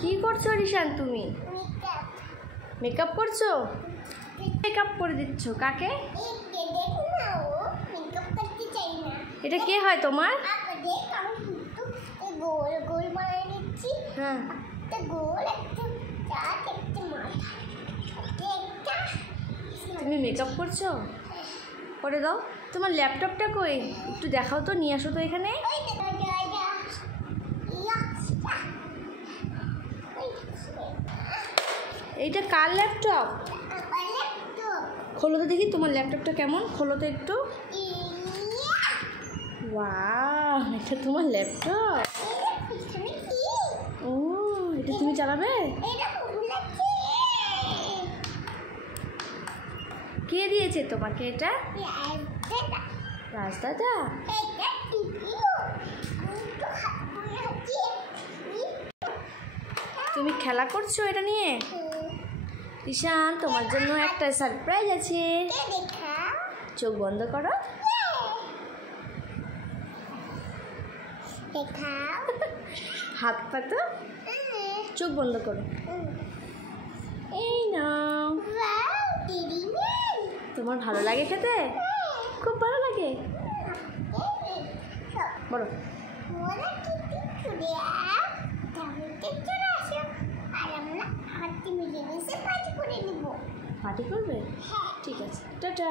কি করছো রিশান তুমি? মেকআপ করছো? মেকআপ করে দিচ্ছ কাকে? এটা কে হয় তোমার? হ্যাঁ তুমি মেকআপ করছো? করে দাও। তোমার ল্যাপটপটা কই? একটু দেখাও তো, নিয়ে আসো তো এখানে। এইটা কার ল্যাপটপ? খোলো তো দেখি তোমার ল্যাপটপটা কেমন, খোলো তো একটু। ওয়াও, এটা তোমার ল্যাপটপ? ও, এটা তুমি চালাবে? কে দিয়েছে তোমাকে এটা? রাজদাদা। তুমি খেলা করছো এটা নিয়ে? রিশান, তোমার জন্য একটা সারপ্রাইজ আছে। চোখ বন্ধ করো। হাত পাতো, চোখ বন্ধ করো। এই নাও। তোমার ভালো লাগে খেতে? খুব ভালো লাগে। বলো। পার্টি করবে? ঠিক আছে, টাটা।